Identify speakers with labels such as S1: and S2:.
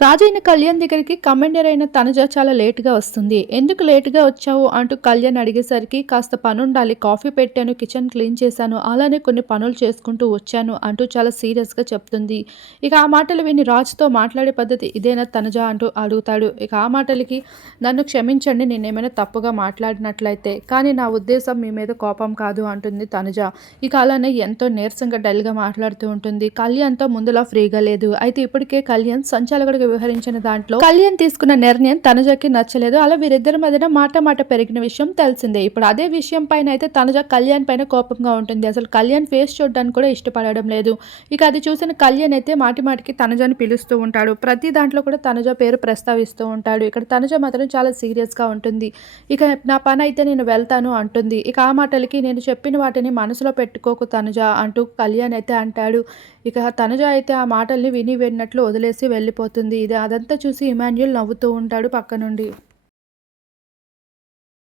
S1: రాజైన కళ్యాణ్ దగ్గరికి కమాండర్ అయిన తనుజ చాలా లేటుగా వస్తుంది. ఎందుకు లేటుగా వచ్చావు? అంటూ కళ్యాణ్ అడిగేసరికి కాస్త పని ఉండాలి కాఫీ పెట్టాను కిచెన్ క్లీన్ చేశాను అలానే కొన్ని పనులు చేసుకుంటూ వచ్చాను అంటూ చాలా సీరియస్గా చెప్తుంది. ఇక ఆ మాటలు విని రాజుతో మాట్లాడే పద్ధతి ఇదేనా తనుజ అంటూ అడుగుతాడు. ఇక ఆ మాటలకి నన్ను క్షమించండి నేనేమైనా తప్పుగా మాట్లాడినట్లయితే కానీ నా ఉద్దేశం మీ మీద కోపం కాదు అంటుంది తనుజ. ఇక అలానే ఎంతో నీరసంగా డల్గా మాట్లాడుతూ ఉంటుంది. కళ్యాణ్తో ముందులా ఫ్రీగా లేదు. అయితే ఇప్పటికే కళ్యాణ్ సంచాలకుడిగా వ్యవహరించిన దాంట్లో కళ్యాణ్ తీసుకున్న నిర్ణయం తనుజకి నచ్చలేదు. అలా వీరిద్దరి మధ్యన మాట మాట పెరిగిన విషయం తెలిసిందే. ఇప్పుడు అదే విషయం పైన అయితే తనుజ కళ్యాణ్ పైన కోపంగా ఉంటుంది. అసలు కళ్యాణ్ ఫేస్ చూడడానికి కూడా ఇష్టపడడం లేదు. ఇక అది చూసిన కళ్యాణ్ అయితే మాటి మాటికి తనుజని పిలుస్తూ ఉంటాడు. ప్రతి దాంట్లో కూడా తనుజ పేరు ప్రస్తావిస్తూ ఉంటాడు. ఇక్కడ తనుజ మాత్రం చాలా సీరియస్గా ఉంటుంది. ఇక నా పని అయితే నేను వెళ్తాను అంటుంది. ఇక ఆ మాటలకి నేను చెప్పిన వాటిని మనసులో పెట్టుకోకు తనుజ అంటూ కళ్యాణ్ అయితే అంటాడు. ఇక తనుజ అయితే ఆ మాటల్ని విని విన్నట్లు వదిలేసి వెళ్ళిపోతుంది. ఇది. అదంతా చూసి ఇమాన్యుల్ నవ్వుతూ ఉంటాడు పక్క నుండి